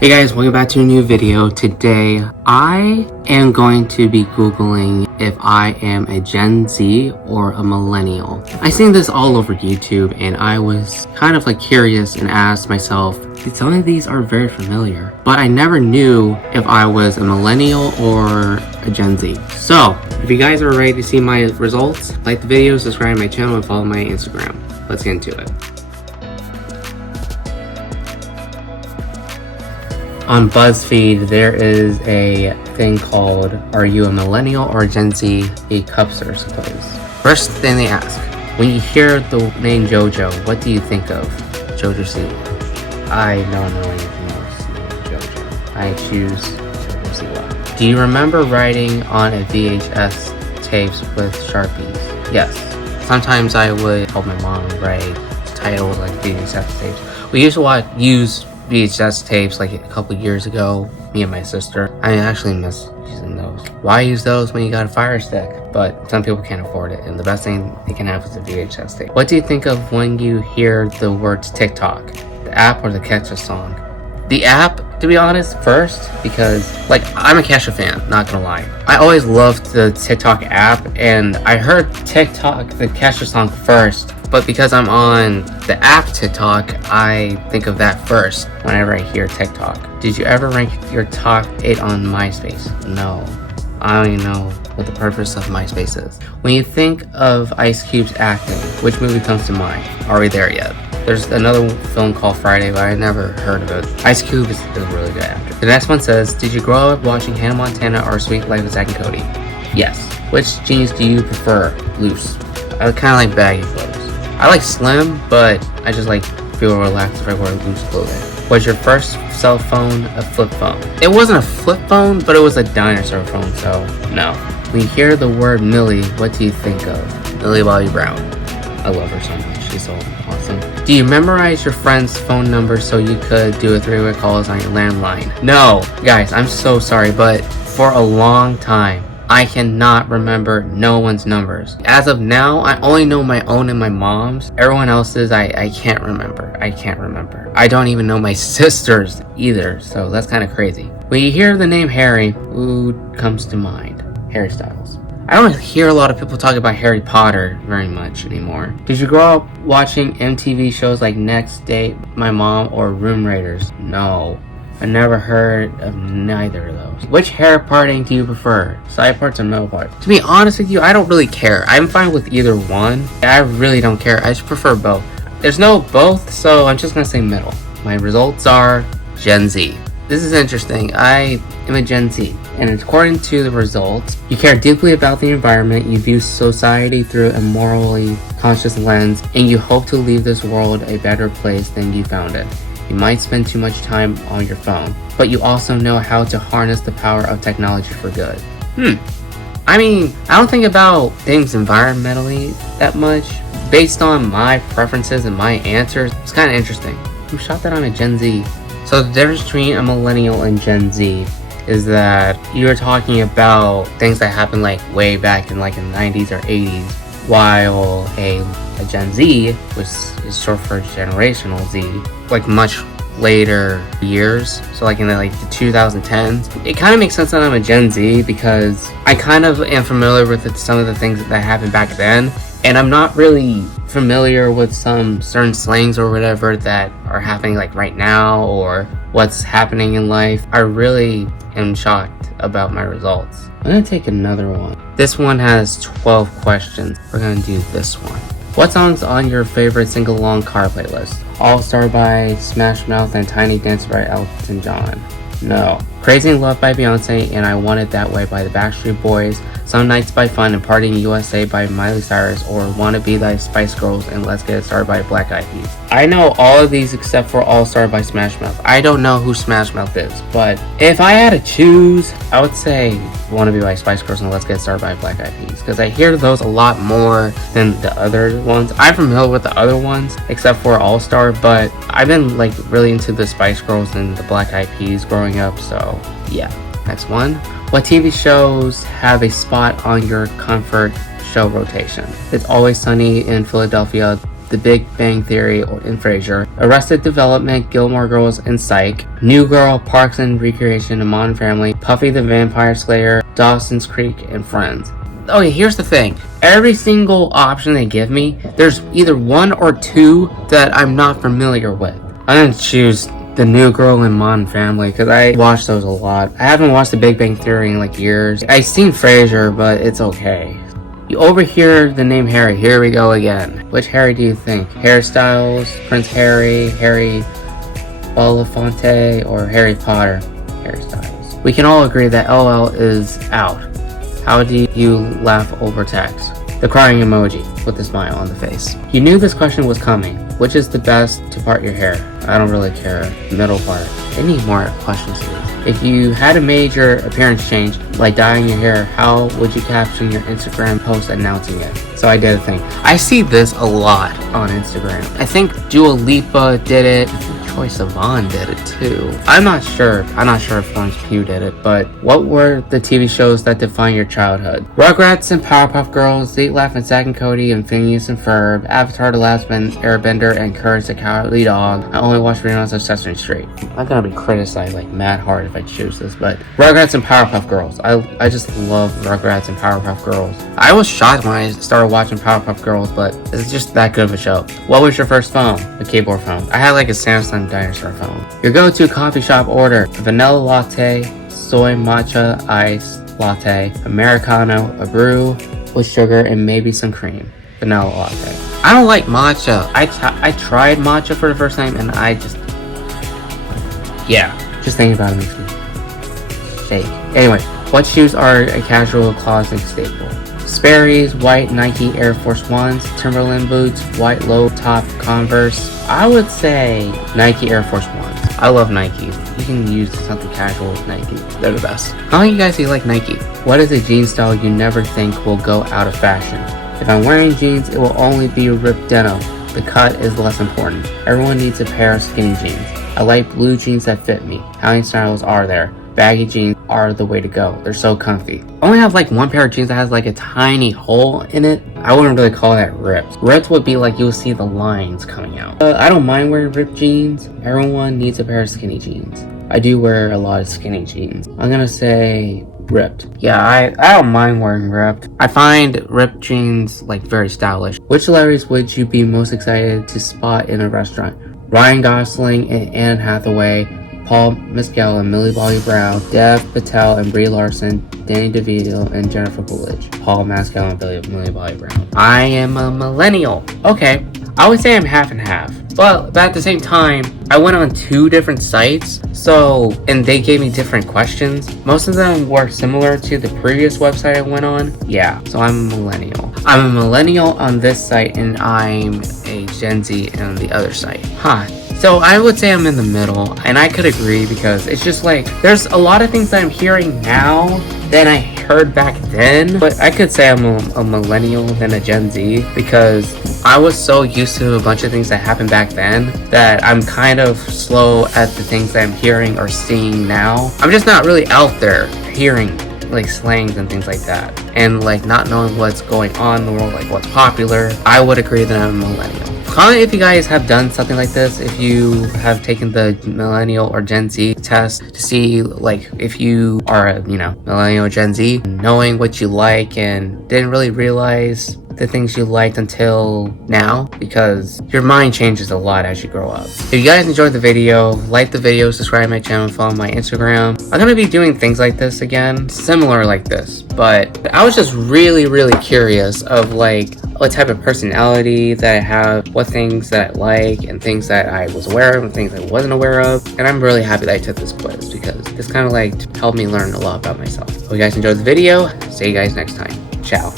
Hey guys, welcome back to a new video. Today, I am going to be Googling if I am a Gen Z or a Millennial. I seen this all over YouTube and I was kind of curious and asked myself, some of these are very familiar, but I never knew if I was a Millennial or a Gen Z. So, if you guys are ready to see my results, like the video, subscribe to my channel, and follow my Instagram. Let's get into it. On BuzzFeed, there is a thing called, are you a Millennial or a Gen Z? A cup search quiz. First thing they ask, when you hear the name JoJo, what do you think of? JoJo Siwa. I don't know anything else. JoJo. I choose JoJo Siwa. Do you remember writing on a VHS tapes with Sharpies? Yes. Sometimes I would help my mom write titles like VHS tapes. We used to use VHS tapes like a couple years ago, me and my sister. I actually miss using those. Why use those when you got a Fire Stick? But some people can't afford it, and the best thing they can have is a VHS tape. What do you think of when you hear the words TikTok? The app or the Kesha song? The app, to be honest, first, because I'm a Kesha fan, not gonna lie. I always loved the TikTok app, and I heard TikTok, the Kesha song first, but because I'm on the app TikTok, I think of that first whenever I hear TikTok. Did you ever rank your top 8 on MySpace? No. I don't even know what the purpose of MySpace is. When you think of Ice Cube's acting, which movie comes to mind? Are we there yet? There's another film called Friday, but I never heard of it. Ice Cube is a really good actor. The next one says, did you grow up watching Hannah Montana or Sweet Life of Zack and Cody? Yes. Which jeans do you prefer? Loose. I kind of like baggy clothes. I like slim, but I just feel relaxed if I wear loose clothing. Was your first cell phone a flip phone? It wasn't a flip phone, but it was a dinosaur phone, so no. When you hear the word Millie, what do you think of? Millie Bobby Brown. I love her so much. She's so awesome. Do you memorize your friend's phone number so you could do a 3-way calls on your landline? No. Guys, I'm so sorry, but for a long time, I cannot remember no one's numbers. As of now, I only know my own and my mom's. Everyone else's, I can't remember. I don't even know my sister's either, so that's kind of crazy. When you hear the name Harry, who comes to mind? Harry Styles. I don't hear a lot of people talk about Harry Potter very much anymore. Did you grow up watching MTV shows like Next Date, My Mom, or Room Raiders? No. I never heard of neither of those. Which hair parting do you prefer? Side parts or middle parts? To be honest with you, I don't really care. I'm fine with either one. I really don't care. I just prefer both. There's no both, so I'm just gonna say middle. My results are Gen Z. This is interesting. I am a Gen Z, and according to the results, you care deeply about the environment, you view society through a morally conscious lens, and you hope to leave this world a better place than you found it. You might spend too much time on your phone, but you also know how to harness the power of technology for good. I mean, I don't think about things environmentally that much. Based on my preferences and my answers, it's kind of interesting. I'm shocked that I'm a Gen Z. So the difference between a Millennial and Gen Z is that you're talking about things that happened way back in the 90s or 80s, while a Gen Z, which is short for generational Z, much later years, so in the 2010s. It kind of makes sense that I'm a Gen Z because I kind of am familiar with some of the things that happened back then, and I'm not really familiar with some certain slangs or whatever that are happening right now or what's happening in life. I really am shocked about my results. I'm gonna take another one. This one has 12 questions. We're gonna do this one. What song's on your favorite sing-along car playlist? All Star by Smash Mouth and Tiny Dancer by Elton John. No. Crazy in Love by Beyonce and I Want It That Way by the Backstreet Boys, Some Nights by Fun and Partying USA by Miley Cyrus, or Wanna Be Like Spice Girls and Let's Get It Started by Black Eyed Peas. I know all of these except for All Star by Smash Mouth. I don't know who Smash Mouth is, but if I had to choose, I would say Wanna Be Like Spice Girls and Let's Get It Started by Black Eyed Peas, because I hear those a lot more than the other ones. I'm familiar with the other ones except for All Star, but I've been really into the Spice Girls and the Black Eyed Peas growing up, so yeah. Next one. What TV shows have a spot on your comfort show rotation? It's Always Sunny in Philadelphia, The Big Bang Theory and Frasier, Arrested Development, Gilmore Girls, and Psych, New Girl, Parks and Recreation, and Modern Family, Puffy the Vampire Slayer, Dawson's Creek, and Friends. Okay, here's the thing. Every single option they give me, there's either one or two that I'm not familiar with. I'm gonna choose the New Girl and Modern Family because I watch those a lot. I haven't watched The Big Bang Theory in like years. I've seen Frasier, but it's okay. You overhear the name Harry. Here we go again. Which Harry do you think? Hairstyles, Prince Harry, Harry Belafonte, or Harry Potter? Harry Styles. We can all agree that LL is out. How do you laugh over text? The crying emoji with a smile on the face. You knew this question was coming. Which is the best to part your hair? I don't really care. Middle part. I need more questions to this. If you had a major appearance change, like dyeing your hair, how would you caption your Instagram post announcing it? So I did a thing. I see this a lot on Instagram. I think Dua Lipa did it. Troye Sivan did it too. I'm not sure if Florence Pugh did it, but what were the TV shows that defined your childhood? Rugrats and Powerpuff Girls, Zeke Laugh and Zack and Cody, and Phineas and Ferb, Avatar The Last Airbender, and Courage the Cowardly Dog. I only watched reruns of Sesame Street. I'm gonna be criticized like mad hard if I choose this, but Rugrats and Powerpuff Girls. I just love Rugrats and Powerpuff Girls. I was shocked when I started watching Powerpuff Girls, but it's just that good of a show. What was your first phone? A keyboard phone. I had like a Samsung dinosaur phone. Your go-to coffee shop order: vanilla latte, soy matcha ice latte, Americano, a brew with sugar, and maybe some cream. Vanilla latte. I don't like matcha. I tried matcha for the first time and I just thinking about it makes me shake. Anyway, what shoes are a casual closet staple? Sperry's, white Nike Air Force Ones, Timberland boots, white low top Converse. I would say Nike Air Force Ones. I love Nike. You can use something casual with Nike. They're the best. How many of you guys like Nike? What is a jean style you never think will go out of fashion? If I'm wearing jeans, it will only be ripped denim. The cut is less important. Everyone needs a pair of skinny jeans. I like blue jeans that fit me. How many styles are there? Baggy jeans are the way to go. They're so comfy. I only have like one pair of jeans that has like a tiny hole in it. I wouldn't really call that ripped. Ripped would be like you'll see the lines coming out. I don't mind wearing ripped jeans. Everyone needs a pair of skinny jeans. I do wear a lot of skinny jeans. I'm gonna say ripped. Yeah, I don't mind wearing ripped. I find ripped jeans like very stylish. Which celebrities would you be most excited to spot in a restaurant? Ryan Gosling and Anne Hathaway, Paul Mescal and Millie Bobby Brown, Dev Patel and Brie Larson, Danny DeVito and Jennifer Coolidge, Paul Mescal and Millie Bobby Brown. I am a millennial. Okay, I would say I'm half and half. But at the same time, I went on 2 different sites, and they gave me different questions. Most of them were similar to the previous website I went on. Yeah, so I'm a millennial. I'm a millennial on this site and I'm a Gen Z on the other site. So I would say I'm in the middle, and I could agree because it's just like there's a lot of things that I'm hearing now than I heard back then. But I could say I'm a millennial than a Gen Z because I was so used to a bunch of things that happened back then that I'm kind of slow at the things that I'm hearing or seeing now. I'm just not really out there hearing like slangs and things like that, and like not knowing what's going on in the world, like what's popular. I would agree that I'm a millennial. Comment if you guys have done something like this, if you have taken the millennial or Gen Z test to see like if you are a millennial or Gen Z, knowing what you like and didn't really realize the things you liked until now, because your mind changes a lot as you grow up. If you guys enjoyed the video, like the video, subscribe to my channel, and follow my Instagram. I'm gonna be doing things like this again, similar like this, but I was just really curious of like what type of personality that I have, what things that I like, and things that I was aware of and things I wasn't aware of. And I'm really happy that I took this quiz because this kind of like helped me learn a lot about myself. Hope you guys enjoyed the video. See you guys next time. Ciao.